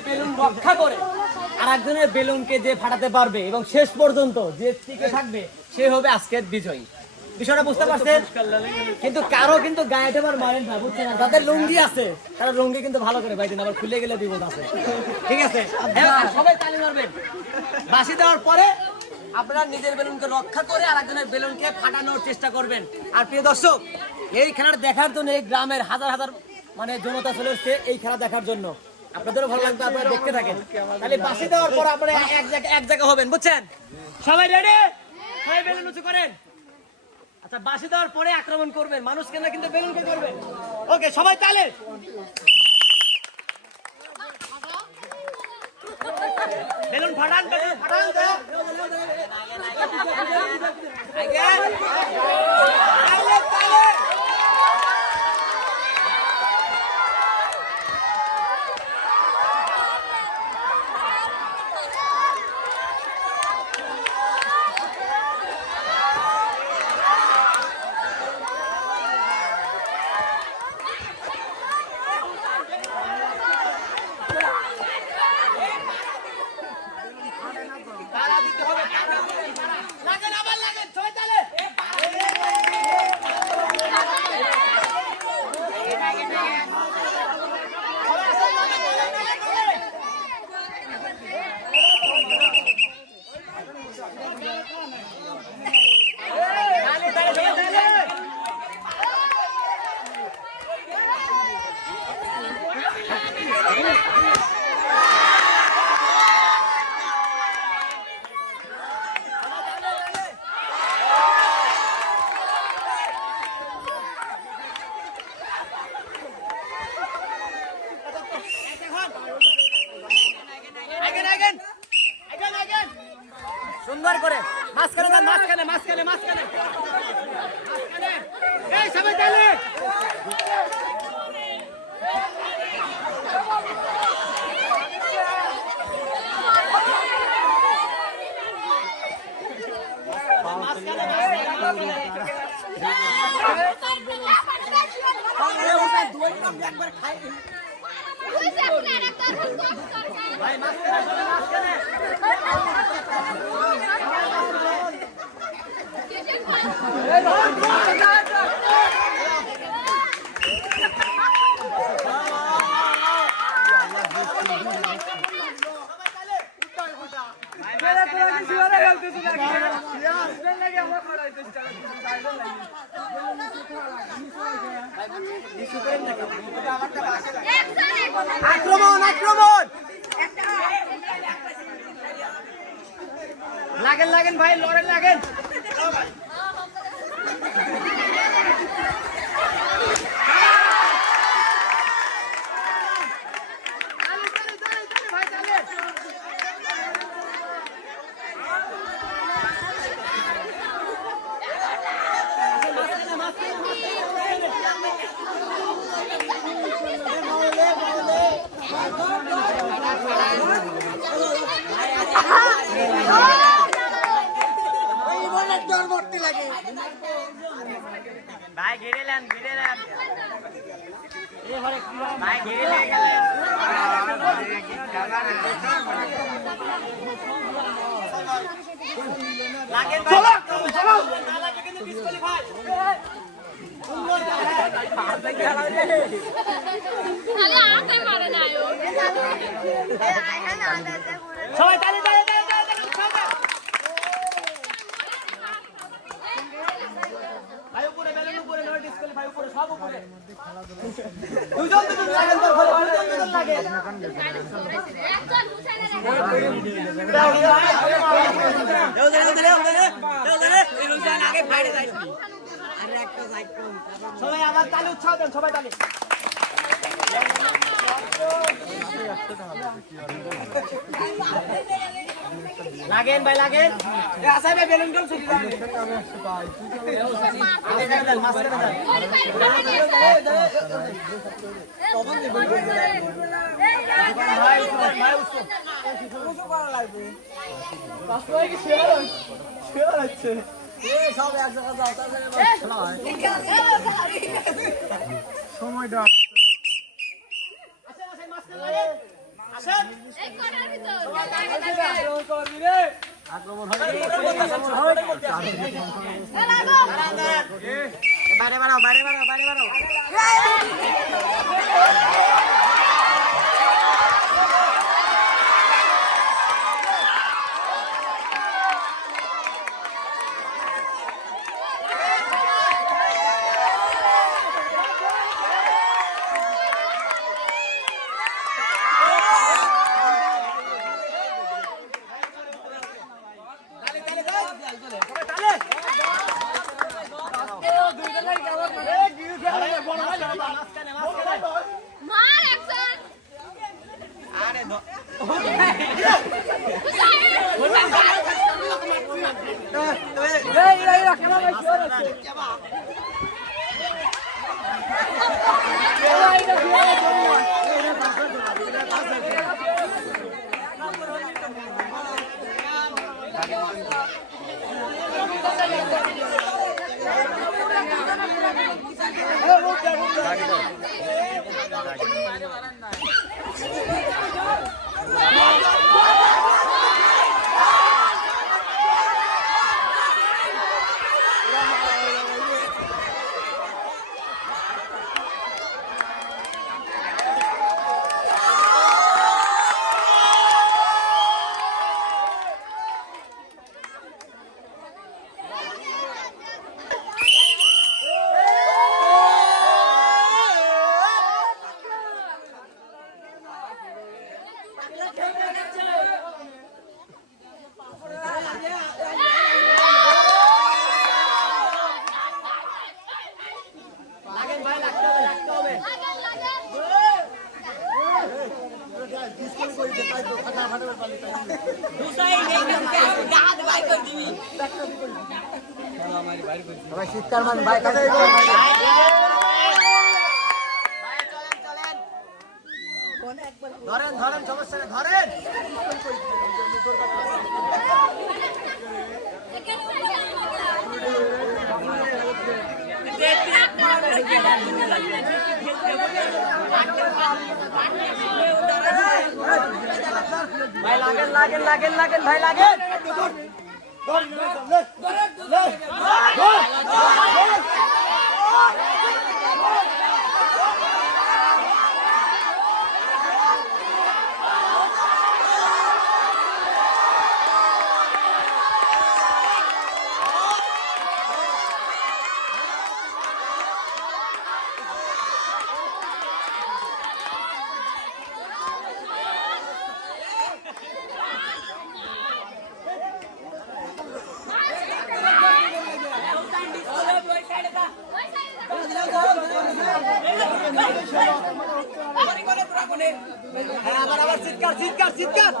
একজনের বেলুন রক্ষা করে আর একজনের বেলুনকে যে ফাটাতে পারবে এবং শেষ পর্যন্ত যে টিকে থাকবে সে হবে আজকের বিজয়ী। বিষয়টা বুঝতে পারছেন? কিন্তু কারো কিন্তু গায়ে আবার মারেন না, বুঝছেন না? যাদের লুঙ্গি আছে তারা লুঙ্গি কিন্তু ভালো করে বাইতেন, আবার খুলে গেলে বিপদ আছে। ঠিক আছে, সবাই তালি মারবেন। বাঁশি দেওয়ার পরে আপনারা নিজের বেলুনকে রক্ষা করে আর একজনের বেলুনকে ফাটানোর চেষ্টা করবেন। আর প্রিয় দর্শক, এই খেলাটা দেখার জন্য এই গ্রামের হাজার হাজার মানে জনতা চলে এসছে এই খেলা দেখার জন্য। আপনাদেরও ভালো লাগবে, আপনারা দেখতে থাকেন। তাহলে বাঁশি দেওয়ার পর আপনারা এক জায়গা হবেন, বুঝছেন? সবাই রেডি? সবাই বেলুন উঁচু করেন। আচ্ছা, বাঁশি দেওয়ার পরে আক্রমণ করবেন, মানুষকে না কিন্তু বেলুনকে করবেন। ওকে, সবাই তালে। বেলুন ফাটান, বেলুন ফাটান। সুন্দর করে মাঝখানে যান, মাঝখানে মাঝখানে মাঝখানে মাঝখানে। এই সবাই তালে। ভাই মাঝখানে মাঝখানে। আক্রমণ আক্রমণ। লাগেন লাগেন ভাই, লড়েন লাগেন। ভাই ঘিরে নেন, ঘিরে নেন ভাই, ঘিরে নিয়ে গেলেন। লাগেন ভাই, না লাগে কিন্তু ডিসকোয়ালিফাই। সবাই তালি তালি তালি তালি। ভাই উপরে, বেলুন উপরে, নো ডিসকোয়ালিফাই উপরে, সব উপরে। দুজন দুজন লাগেন, তো ভালো দুজন দুজন লাগে। সবাই আবার তালি উৎসাহ দেন, সবাই তালি। লাগেন ভাই লাগেন। আসাই ভাই বেলুন কেন ছুটি যাবে? সময়টা আসেন আসেন। আক্রমণ হবে বাইরে বাড়াও বাইরে বাড়াও বাইরে বাড়াও শীতকাল মানে বাইক আছে ধরেন ধরেন সমস্যা নেই ধরেন ভাই লাগেন লাগেন লাগেন লাগেন ভাই লাগেন আবার চিৎকার চিৎকার চিৎকার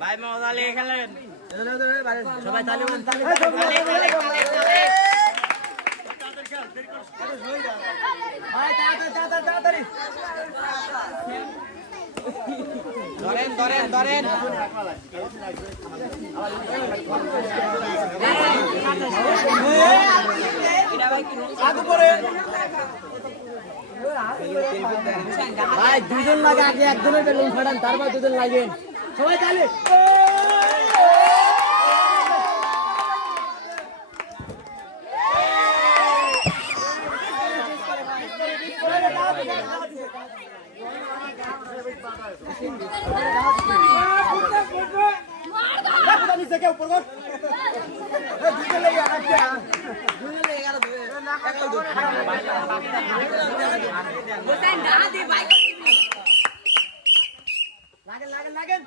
ভাই মজা লেগে খেলেন সবাই তালি তাড়াতাড়ি ধরেন ধরেন ধরেন ভাই দুজন লাগে আগে একজনের বেলুন ফাটান তারপর দুজন লাগেন সবাই তাহলে লাগেন লাগেন লাগেন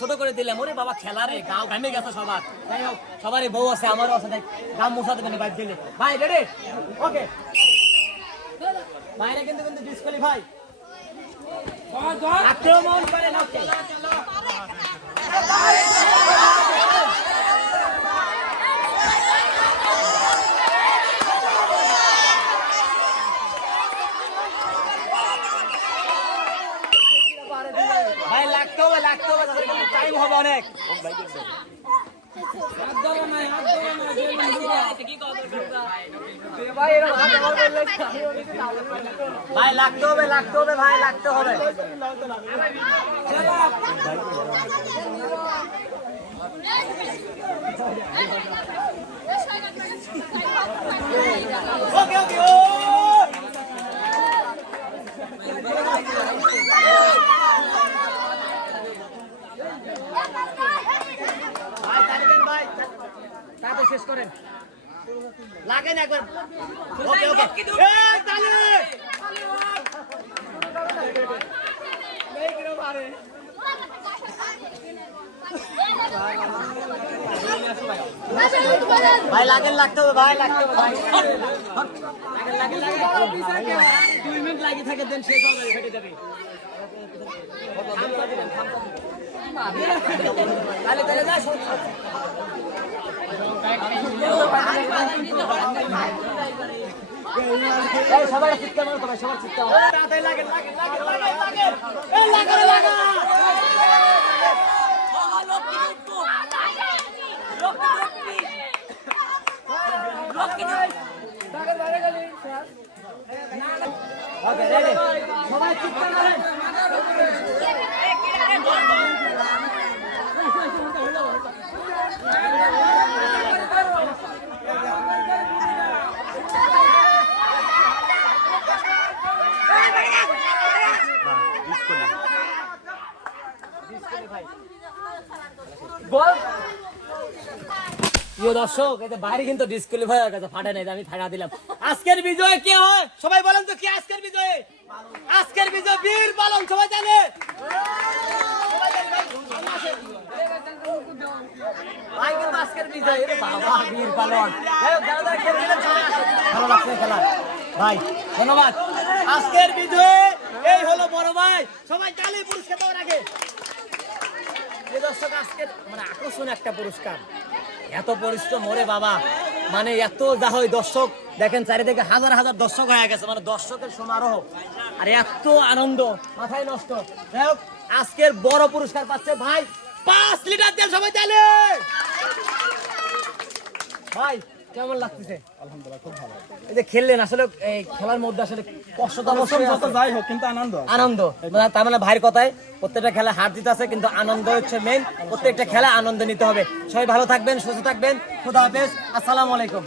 ছোট করে দিলাম ওরে বাবা খেলারে গাও ঘামে গেছে সবার যাই হোক সবারই বউ আছে আমারও আছে গাম মুছা দেবেন বাইক দিলে ভাই রেডি ওকে বাইরে কিন্তু কিন্তু ডিসকোয়ালিফাই আক্রমণ করে এক ভাই লাগতে হবে ভাই লাগতে হবে ওকে ওকে ও শেষ করেন লাগেন একবার ওকে ওকে এই তালি ভাই লাগেন লাগতে হবে ভাই লাগতে হবে ভাই লাগেন 2 মিনিট লাগি থাকে দেন শেষ হবে ফেটে যাবে খামসা দিবেন খামসা তাহলে তাহলে যা সবার চিৎকার মারো তোমার সবার চিৎকার মারো লাগেন লাগেন লাগেন লাগেন লাগেন এই লাগেন লাগেন ওকে রেডি সবাই চিৎকার মারেন দর্শক এটা বাইরে কিন্তু ডিসকুয়ালিফাই হয়ে গেছে ফাটা নাই আমি ফাটা দিলাম আজকের বিজয় কে হয় সবাই বলেন তো কি আজকের বিজয় বীর পালন সবাই জানে ভাই কিন্তু আজকের বিজয় বাবা বীর পালন ভালো লাগছে খেলা ভাই ধন্যবাদ আজকের বিজয় এই হলো বড় ভাই সবাই তালি পুরস্কার দেওয়ার আগে দর্শক আজকের মানে আকর্ষণ একটা পুরস্কার এত পরিশ্রম ওরে বাবা মানে এত যা হয় দর্শক দেখেন চারিদিকে হাজার হাজার দর্শক হয়ে গেছে মানে দর্শকের সমারোহ আর এত আনন্দ মাথায় নষ্ট যাই হোক আজকের বড় পুরস্কার পাচ্ছে ভাই 5 লিটার তেল সবাই চাইলে ভাই কেমন লাগতেছে আলহামদুলিল্লাহ খুব ভালো এই যে খেললেন আসলে এই খেলার মধ্যে আসলে কষ্টটা যাই হোক কিন্তু আনন্দ মানে তার মানে ভাইয়ের কথায় প্রত্যেকটা খেলা হার জিত আছে কিন্তু আনন্দ হচ্ছে মেইন প্রত্যেকটা খেলা আনন্দ নিতে হবে সবাই ভালো থাকবেন সুস্থ থাকবেন খোদা হাফেজ আসসালামু আলাইকুম